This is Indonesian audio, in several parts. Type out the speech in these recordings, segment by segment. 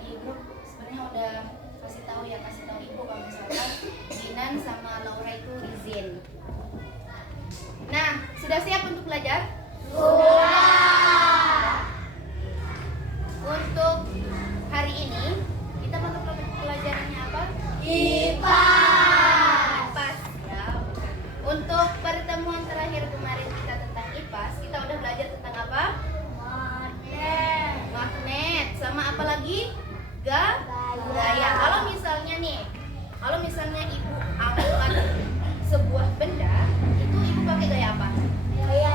di grup sebenarnya udah kasih tahu ibu kalau misalkan Dinan sama Laura itu izin. Nah, sudah siap untuk belajar? Sudah. Untuk hari ini kita mata pelajarannya apa? IPA. Ya. Untuk pertemuan terakhir kemarin kita tentang IPA, kita udah belajar tentang apa? Magnet. Sama apa lagi? Gaya. Kalau misalnya ibu angkat sebuah benda, itu ibu pakai gaya apa? Gaya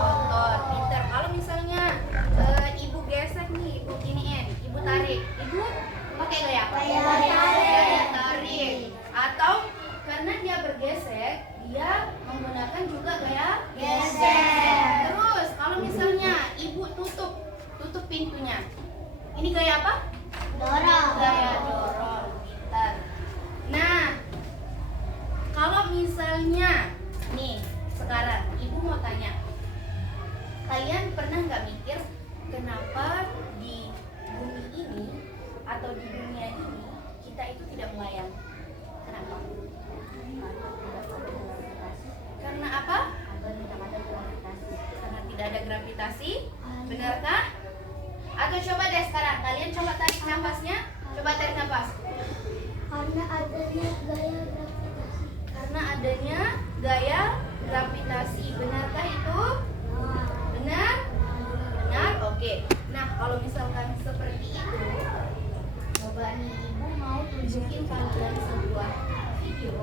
otot. Pintar. Kalau misalnya ibu gesek nih, ibu giniin, ibu tarik, ibu pakai gaya apa? Gaya tarik. Atau karena dia bergesek, dia menggunakan juga gaya gesek. Terus kalau misalnya ibu tutup pintunya, ini gaya apa? Gaya dorong. Pintar. Nah, kalau misalnya nih sekarang ibu mau tanya, kalian pernah nggak mikir kenapa di bumi ini atau di dunia ini kita itu tidak melayang? Kenapa? Karena apa? Karena tidak ada gravitasi. Benarkah? Atau coba deh sekarang kalian coba tarik nafasnya. Coba tarik nafas. Karena adanya gaya gravitasi. Benarkah itu? Benar? Benar? Oke. Nah, kalau misalkan seperti itu, coba nih ibu mau tunjukin kalian sebuah video.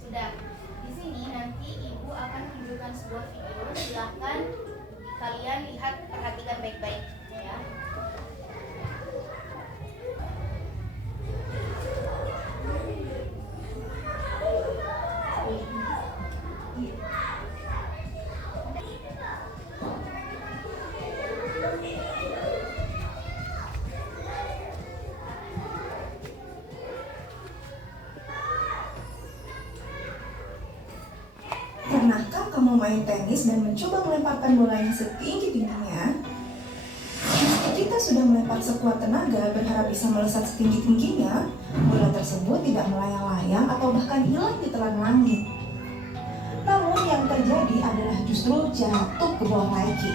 Sudah. Di sini nanti ibu akan tunjukkan sebuah video. Silahkan kalian lihat, perhatikan baik-baik ya. Pernahkah kamu main tenis dan mencoba melemparkan bolanya setinggi-tingginya? Meski kita sudah melempar sekuat tenaga berharap bisa melesat setinggi-tingginya, bola tersebut tidak melayang-layang atau bahkan hilang di telan langit. Namun yang terjadi adalah justru jatuh ke bawah lagi.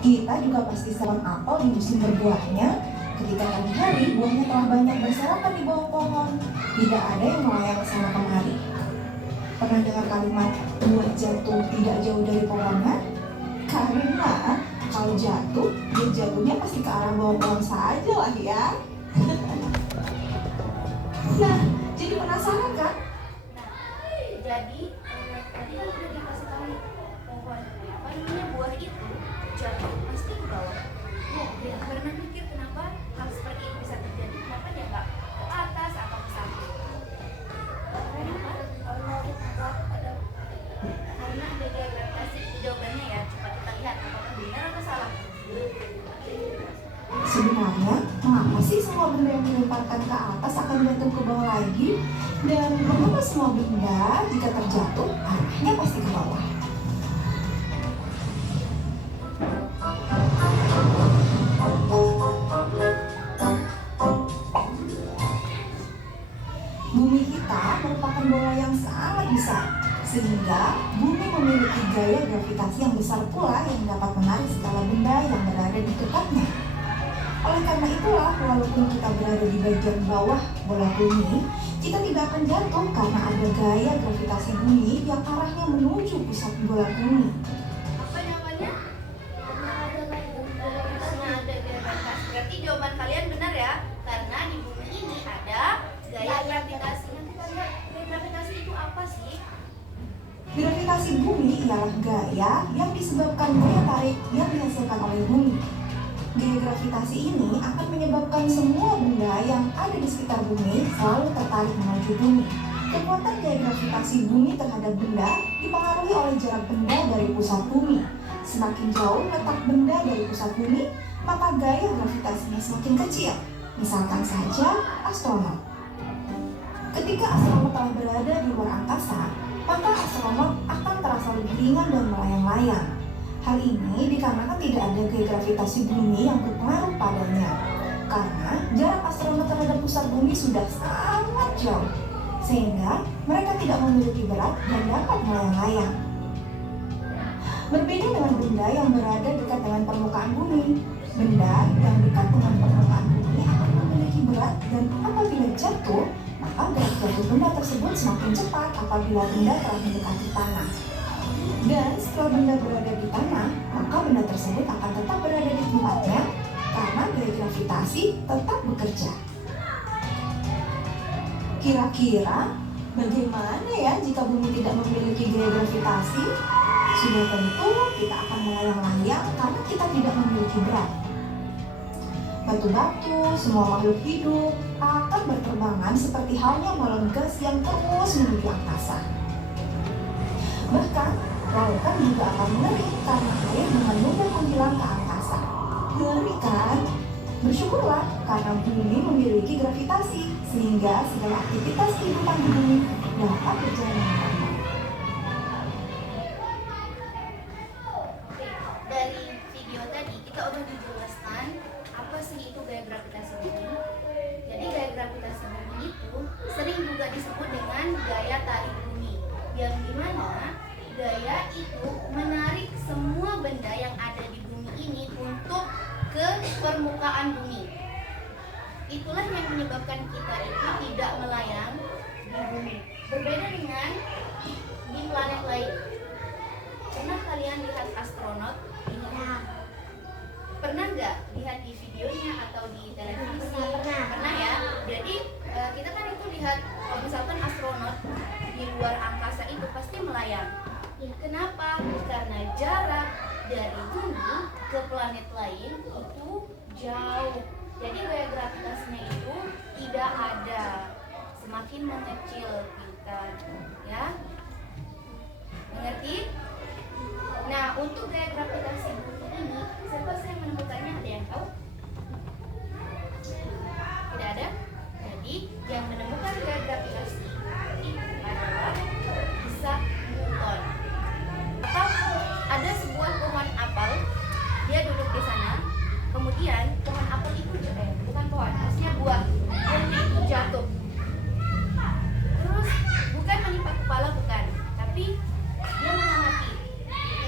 Kita juga pasti sering apel di musim berbuahnya. Ketika pagi hari buahnya telah banyak berserakan di bawah pohon, tidak ada yang melayang sana kemari. Pernah dengar kalimat buah jatuh tidak jauh dari pohonnya? Karena kalau jatuh, dia jatuhnya pasti ke arah bawah pohon saja lah ya. Nah, jadi penasaran kan? Jadi tadi kan udah dikasih tahu nih, pohon apa namanya, buah itu jatuh pasti ke bawah. Dia pernah mikir kenapa hal seperti itu bisa terjadi? Kenapa dia nggak ke atas atau ke samping? Kenapa? Karena ada gaya gravitasi. Jawabannya ya, coba kita lihat apakah benar atau salah. Sebenarnya, mengapa sih semua benda yang dilemparkan ke atas akan jatuh ke bawah lagi? Dan mengapa semua benda jika terjatuh, arahnya pasti ke bawah? Bumi kita merupakan bola yang sangat besar, sehingga bumi memiliki gaya gravitasi yang besar pula yang dapat menarik segala benda yang berada di dekatnya. Oleh karena itulah, walaupun kita berada di bagian bawah bola bumi, kita tidak akan jatuh karena ada gaya gravitasi bumi yang arahnya menuju pusat bola bumi. Apa jawabannya? Karena ada gaya gravitasi. Berarti jawaban kalian benar ya, karena di bumi ini ada gaya gravitasi. Yang kita lihat, gaya gravitasi itu apa sih? Gravitasi bumi ialah gaya yang disebabkan daya tarik yang dihasilkan oleh bumi. Gaya gravitasi ini akan menyebabkan semua benda yang ada di sekitar bumi selalu tertarik menuju bumi. Kekuatan gaya gravitasi bumi terhadap benda dipengaruhi oleh jarak benda dari pusat bumi. Semakin jauh letak benda dari pusat bumi, maka gaya gravitasinya semakin kecil. Misalkan saja astronot. Ketika astronot telah berada di luar angkasa, maka astronot ringan dan melayang-layang. Hal ini dikarenakan tidak ada gaya gravitasi bumi yang berpengaruh padanya, karena jarak astronot terhadap pusat bumi sudah sangat jauh, sehingga mereka tidak memiliki berat dan dapat melayang-layang. Berbeda dengan benda yang berada dekat dengan permukaan bumi, benda yang dekat dengan permukaan bumi akan memiliki berat dan apabila jatuh, maka gerak jatuh benda tersebut semakin cepat apabila benda telah mendekati tanah. Dan setelah benda berada di tanah, maka benda tersebut akan tetap berada di tempatnya karena gaya gravitasi tetap bekerja. Kira-kira bagaimana ya jika bumi tidak memiliki gaya gravitasi? Sudah tentu kita akan melayang-layang karena kita tidak memiliki berat. Batu-batu, semua makhluk hidup akan berterbangan seperti halnya balon gas yang terus menuju angkasa. Bahkan, lautan juga akan mengering karena air mengelumpur menghilang ke angkasa. Ngeri kan? Bersyukurlah karena bumi memiliki gravitasi, sehingga segala aktivitas kehidupan di bumi dapat berjalan dengan baik. Dari video tadi kita udah dijelaskan apa sih itu gaya gravitasi bumi. Jadi gaya gravitasi bumi itu sering juga disebut dengan gaya tarik bumi, yang dimana gaya itu menarik semua benda yang ada di bumi ini untuk ke permukaan bumi. Itulah yang menyebabkan kita itu tidak melayang di bumi. Berbeda dengan di planet lain. Pernah kalian lihat astronot? Pernah nggak lihat di videonya atau di televisi? Pernah ya. Jadi kita kan itu lihat kalau misalkan astronot di luar angkasa itu pasti melayang. Kenapa? Karena jarak dari bumi ke planet lain itu jauh. Jadi gaya gravitasinya itu tidak ada, semakin mengecil kita, ya. Mengerti? Nah, untuk gaya gravitasi bumi ini, siapa sih yang menemukannya? Ada yang tahu? Tidak ada? Jadi, yang menemukan gaya gravitasi itu adalah Isaac Newton. Atau ada sebuah pohon apel, dia duduk di sana, kemudian pohon apel itu bukan pohon, maksudnya buahnya itu jatuh. Terus bukan menimpa kepala, bukan, tapi dia mengamati.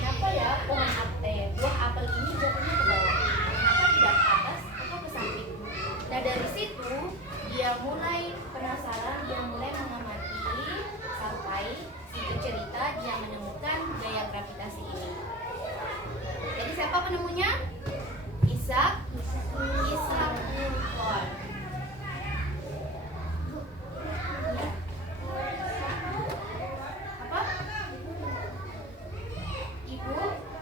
Kenapa ya buah apel ini jatuhnya ke bawah? Kenapa tidak ke atas atau ke samping? Nah, dari situ dia mulai penasaran, dia mulai mengamati sampai singkat cerita dia menemukan gaya gravitasi ini. Jadi siapa penemunya? Isaac Newton. Apa?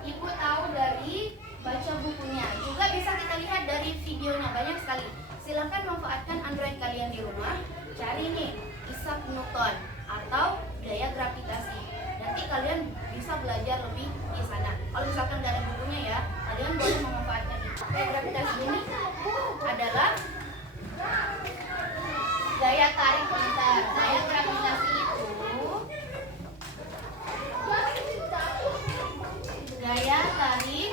Ibu tahu dari baca bukunya. Juga bisa kita lihat dari videonya, banyak sekali. Silahkan manfaatkan Android kalian di rumah. Cari nih Isaac Newton atau gaya gravitasi. Nanti kalian bisa belajar lebih di sana. Kalau misalkan nggak ada bukunya ya, kalian boleh memanfaatkan itu. Gaya gravitasi ini adalah gaya tarik kita. Gaya gravitasi itu gaya tarik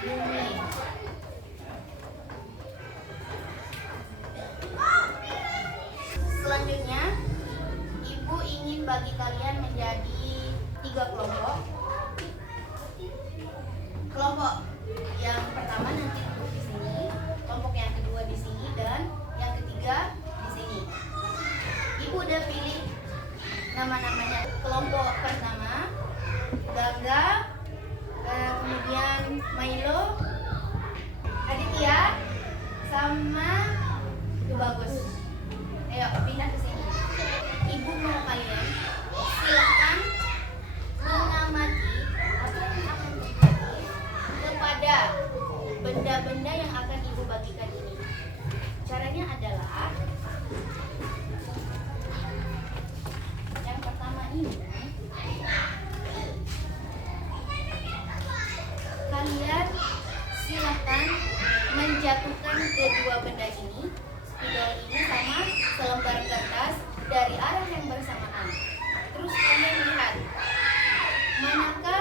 bumi. Selanjutnya, Ibu ingin bagi kalian menjadi 3 kelompok. Kelompok yang pertama nanti duduk di sini, kelompok yang kedua di sini, dan yang ketiga di sini. Ibu udah pilih nama-namanya. Kelompok pertama Gangga, kemudian Milo, Aditya, sama itu bagus. Ayo pindah ke sini. Ibu mau kalian silakan mengamati apa yang akan terjadi kepada benda-benda yang akan ibu bagikan ini. Caranya adalah yang pertama ini, kalian silakan menjatuhkan kedua benda ini, spidol ini sama selembar kertas dari arah yang bersamaan. Terus kalian lihat manakah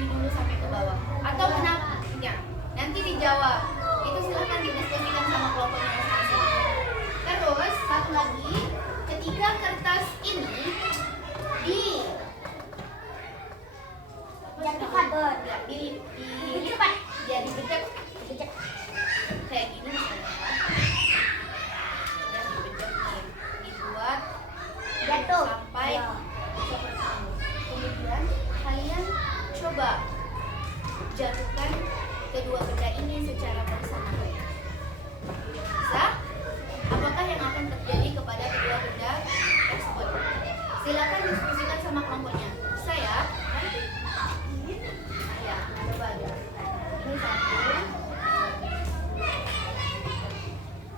lebih dulu sampai ke bawah atau menapnya nanti dijawab. Itu silahkan didiskusikan sama kelompoknya masing-masing. Terus satu lagi, ketika kertas ini di jatuhkan jadi bejek kayak gini misalnya, ya dibejek nih, dibuat jatuh sampai seperti ini. Kemudian kalian coba jatuhkan kedua benda ini secara bersamaan. Bisa? Apakah yang akan terjadi kepada kedua benda tersebut? Silakan diskusikan sama kelompoknya. Bisa ya? Nanti. Ya, coba aja. Ini satu.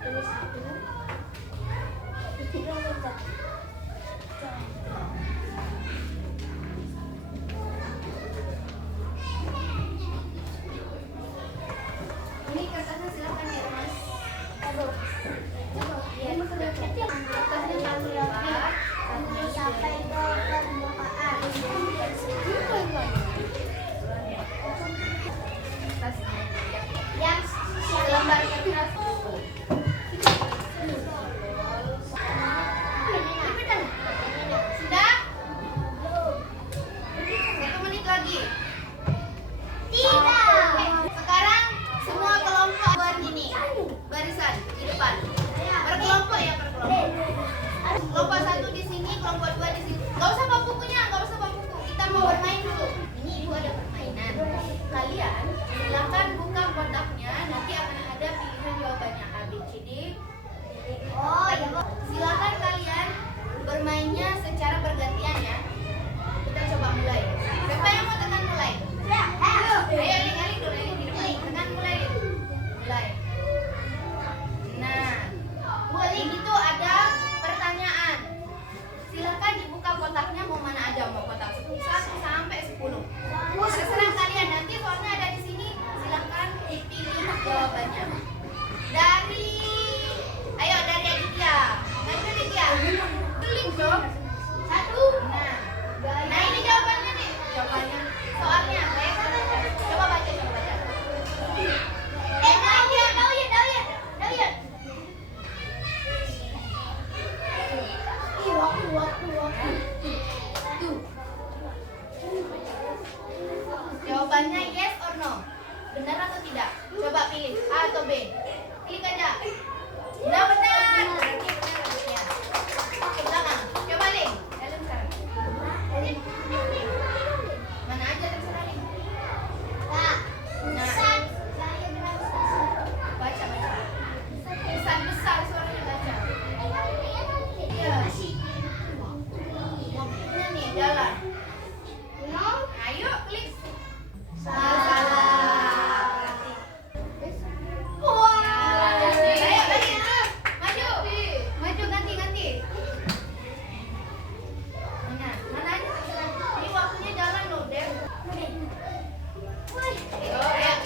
Ini satu. Ini kertasnya silakan ya, Mas. Iya, kertasnya satu ya, Pak. sampai ke permukaan. Yang Selembar kertas. Sudah? 1 menit lagi. Sekarang semua kelompok buat ini. Barisan di depan. Berkelompok ya, berkelompok. Kelompok 1 di sini, kelompok 2 di sini. Gak usah bawa bukunya, gak usah bawa buku. Kita mau bermain dulu. Ini ibu ada permainan. Kalian silakan buka kotaknya. Nanti akan ada pilihan jawabannya A, B, C, D. oh ya Silakan kalian bermainnya secara bergantian ya. Kita coba mulai. Siapa yang mau tekan mulai? Ayo, aling dulu, aling di depan. Tekan mulai. Mulai. Nah, ini tuh ada pertanyaan. Silakan dibuka kotaknya mau mana aja, mau kotak 1 sampai 10. Terserah kalian, nanti soalnya ada di sini. Silakan dipilih jawabannya. Ayo dari Aditya. Maju Aditya. Klik dong. 1. Nah ini jawabannya nih. Jawabannya. Soalnya, coba baca, coba baca. Dauyat. Tuh. Jawabannya yes or no? Benar atau tidak? Coba pilih A atau B. Klik aja. Udah benar. Berarti benar Aditya. Ke belakang. Coba Ling. Kalian sekarang. Mana aja terserah Ling. Baca. Pesan besar suaranya baca. Iya. Waktunya nih jalan. Ayo klik. Salah. Ayo balik. Maju ganti. Mana aja terserah. Ini waktunya jalan loh, Dev.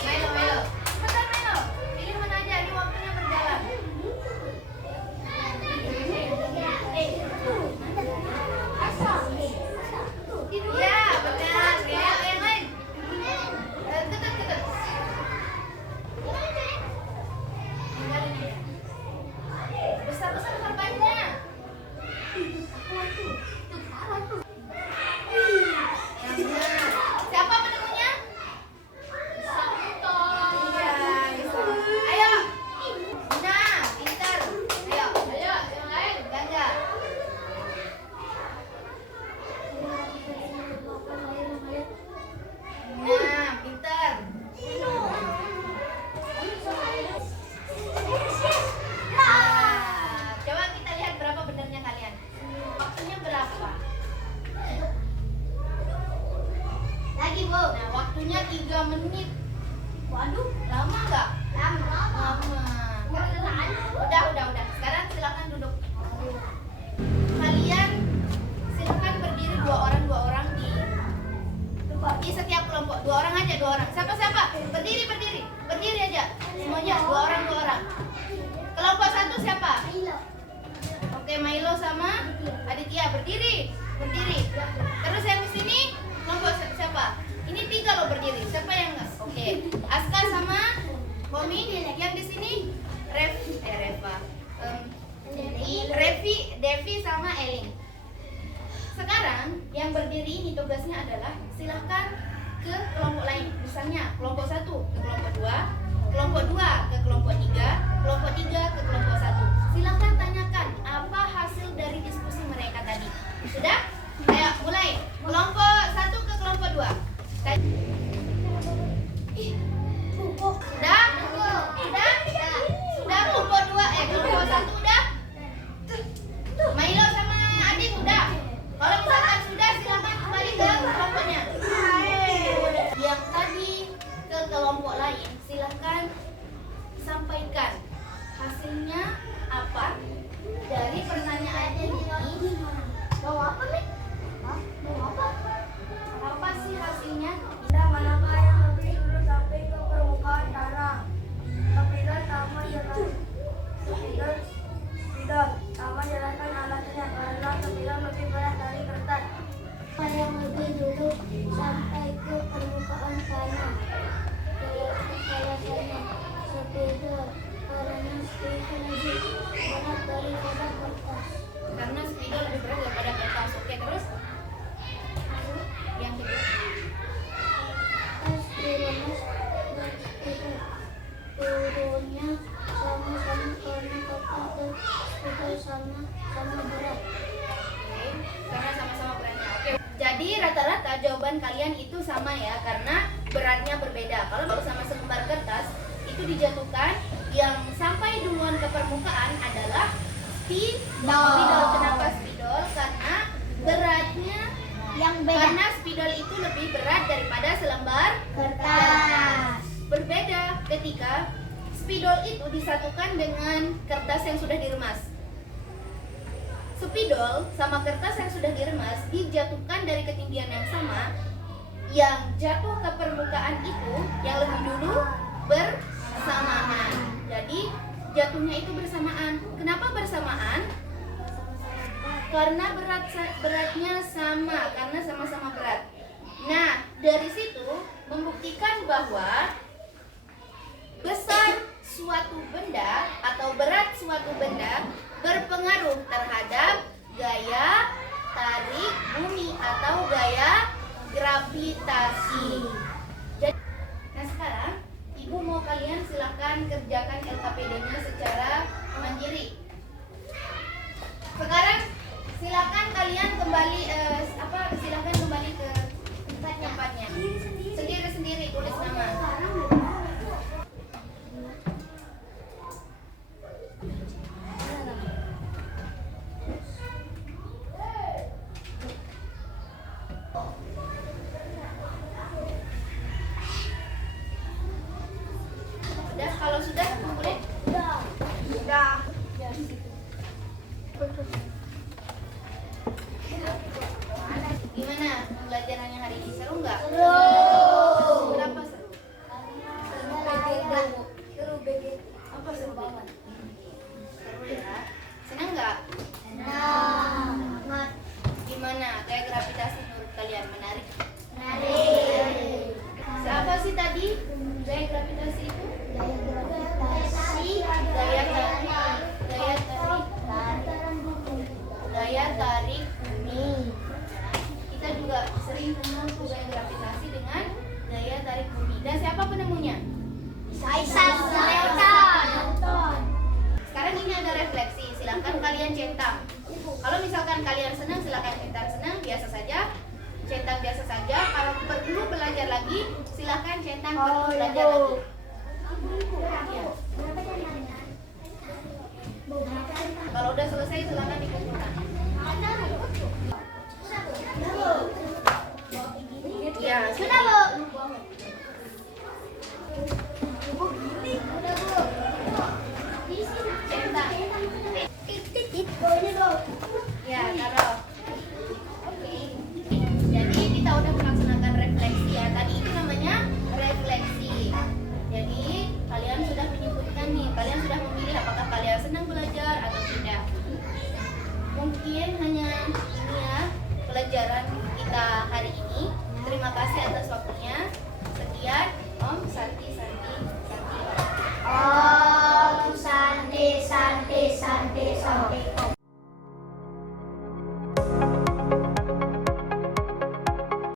Ayo, Milo. Bentar Milo. Pilih mana aja, ini waktunya berjalan. Iya, benar. Ya, yang lain. Ketat. Tinggalin aja. Besar korbannya. Yang benar. Siapa penemunya? Ayo. Nah, pintar. Ayo, yang lain. Ganda. Nah, pintar. Coba kita lihat berapa benarnya kalian. Waktunya berapa? Lagi Bu. Nah, waktunya 3 menit. Waduh, Lama nggak? lama. Lama. Udah. Sekarang silakan duduk. Kalian silakan berdiri 2 orang di setiap kelompok. 2 orang aja, 2 orang. Siapa? Berdiri aja. Semuanya 2 orang. Kelompok 1 siapa? Oke, Milo sama Aditya berdiri. Terus yang di sini kelompok siapa? Ini 3 loh Devi sama Eling. Sekarang yang berdiri ini tugasnya adalah silahkan ke kelompok lain. Misalnya kelompok 1 ke kelompok 2, kelompok 2 ke kelompok 3, kelompok 3 ke kelompok 1. Silahkan tanyakan apa hasil dari diskusi mereka tadi. Sudah? Ayo mulai. Kelompok 1 ke kelompok 2. Sudah? Sudah? Sudah kelompok 2 kelompok 1 udah? Milo sama Adit udah? Kalau misalkan sudah silakan kembali ke kelompoknya. Yang tadi ke kelompok lain silahkan sampaikan hasilnya apa dari pertanyaan ini. Mau apa nih? Hah? Mau apa? Apa sih hasilnya? Manakah yang lebih dulu sampai ke permukaan tanah? Spidol sama jelaskan. Spidol sama jelaskan alasannya karena spidol lebih berat dari kertas. Apa yang lebih dulu sampai ke permukaan tanah? Alasannya spidol karena spidol lebih berat daripada kertas. Karena spidol lebih berat daripada kertas. Oke, terus? Yang kedua. Turunnya sama-sama karena kertas dan spidol sama-sama berat. Oke, karena sama-sama beratnya. Oke. Jadi rata-rata jawaban kalian itu sama ya, karena beratnya berbeda. Kalau sama selembar kertas itu dijatuhkan, yang sampai duluan ke permukaan adalah spidol. Kenapa spidol? Karena beratnya Yang beda. karena spidol itu lebih berat daripada selembar Kertas. Berbeda ketika spidol itu disatukan dengan kertas yang sudah diremas. Spidol sama kertas yang sudah diremas dijatuhkan dari ketinggian yang sama. Yang jatuh ke permukaan itu yang lebih dulu bersamaan. Jadi jatuhnya itu bersamaan. Kenapa bersamaan? Karena beratnya sama, karena sama-sama berat. Nah, dari situ membuktikan bahwa besar suatu benda atau berat suatu benda berpengaruh terhadap gaya tarik bumi atau gaya gravitasi. Jadi, nah sekarang Ibu mau kalian silakan kerjakan LKPD-nya secara mandiri. Sekarang silakan kalian kembali silakan kembali ke tempatnya. Sendiri-sendiri tulis nama. Sudah, kalau sudah kumpulin. Udah. Gimana pembelajarannya hari ini? Seru nggak? Seru. Kenapa seru? Apa seru banget? Seru ya. Senang nggak? Nah, Gimana? Kayak gravitasi menurut kalian menarik? menarik. Siapa sih tadi? Gaya gravitasi itu? Gaya tarik bumi. Kita juga sering mengukur gaya gravitasi dengan gaya tarik bumi. Dan siapa penemunya? Isaac Newton. Sekarang ini ada refleksi. Silakan kalian centang. Kalau misalkan kalian senang, silakan centang senang, biasa saja. Centang biasa saja. Kalau perlu belajar lagi, silakan centang perlu belajar lagi. Ya. Kalau udah selesai, silakan dikumpulkan. Ya, Sudah, Bu.